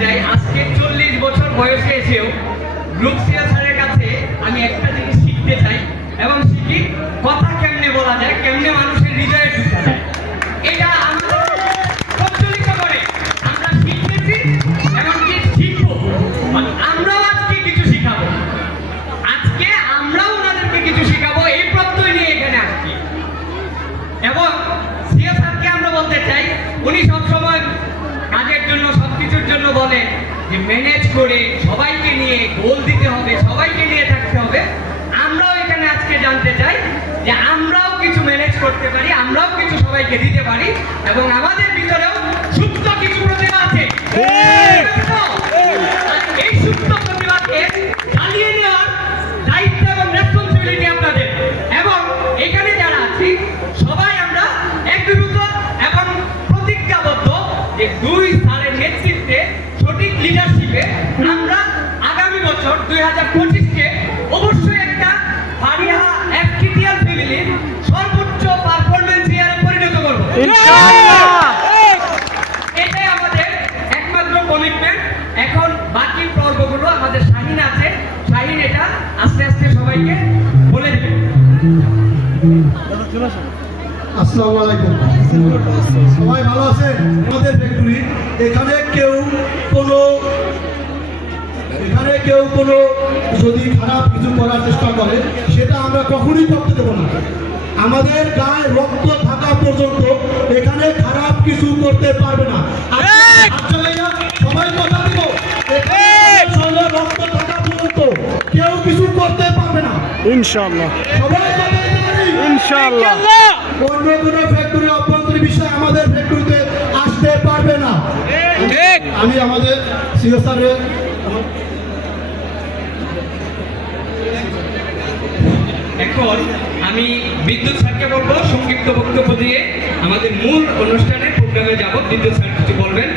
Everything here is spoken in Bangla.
চাই, আজকে 40 বছর বয়সে এসেও গ্রুপ সিয়া স্যারের কাছে আমি একটা জিনিস শিখতে চাই এবং শিখি কথা কেমনে বলা যায়, কেমনে মানুষের হৃদয়ে ঢুকতে যায়। এটা আমাদের প্রচলিত করে আমরা শিখতেছি, এমনকি শিখবো। আমরাও আজকে কিছু শিখাবো, আজকে আমরাও ওনাদেরকে কিছু শিখাবো, এই প্রত্যয় নিয়ে এখানে আসছি। এবং সিয়া স্যারকে আমরা বলতে চাই, উনি সবসময় কাজের জন্য সবকিছুর জন্য বলে যে ম্যানেজ করে সবাইকে নিয়ে গোল দিতে হবে, সবাইকে নিয়ে থাকতে হবে। আমরাও এখানে আজকে জানতে চাই যে আমরাও কিছু ম্যানেজ করতে পারি, আমরাও কিছু সবাইকে দিতে পারি এবং আমাদের ভিতরেও সুপ্ত কিছু প্রতিভা আছে। এই সুপ্ত প্রতিভাকে চালিয়ে নেওয়ার দায়িত্ব এবং রেসপন্সিবিলিটি আপনাদের। এবং এখানে যারা আছি সবাই আমরা একীভূত এবং প্রতিজ্ঞাবদ্ধ যে দুই স্যারের নেতৃত্বে সঠিক লিডারশিপে আমরা আগামী বছর 2025-কে অবশ্যই একটা ফারিয়া এফটিটিএল ফ্যামিলির সর্বোচ্চ পারফরম্যান্স ইয়ারে পরিণত করব ইনশাআল্লাহ। এটাই আমাদের একমাত্র কমিটমেন্ট। এখন বাকি পর্বগুলো আমাদের শাহিন আছে, শাহিন এটা আস্তে আস্তে সবাইকে বলে দেবে। আসসালামু আলাইকুম, সবাই ভালো আছেন? আমাদের ফ্যাক্টরি এখানে কেউ কোনো যদি খারাপ কিছু করার চেষ্টা করে সেটা আমরা কখনোই করতে দেবো না। আমাদের গায়ে রক্ত থাকা পর্যন্ত এখানে খারাপ কিছু করতে পারবে না। সবাই কথা দিব, রক্ত থাকা পর্যন্ত কেউ কিছু করতে পারবে না ইনশাআল্লাহ। সবাই কথা দিতে পারি ইনশাআল্লাহ। অন্য কোনো ফ্যাক্টরি অভ্যন্তরীণ বিষয় আমাদের ফ্যাক্টরিতে আসতে পারবে না। আমি আমাদের সিও স্যারের এখন আমি বিদ্যুৎ স্যারকে বলবো সংক্ষিপ্ত বক্তব্য দিয়ে আমাদের মূল অনুষ্ঠানে প্রোগ্রামে যাব। বিদ্যুৎ স্যার কিছু বলবেন।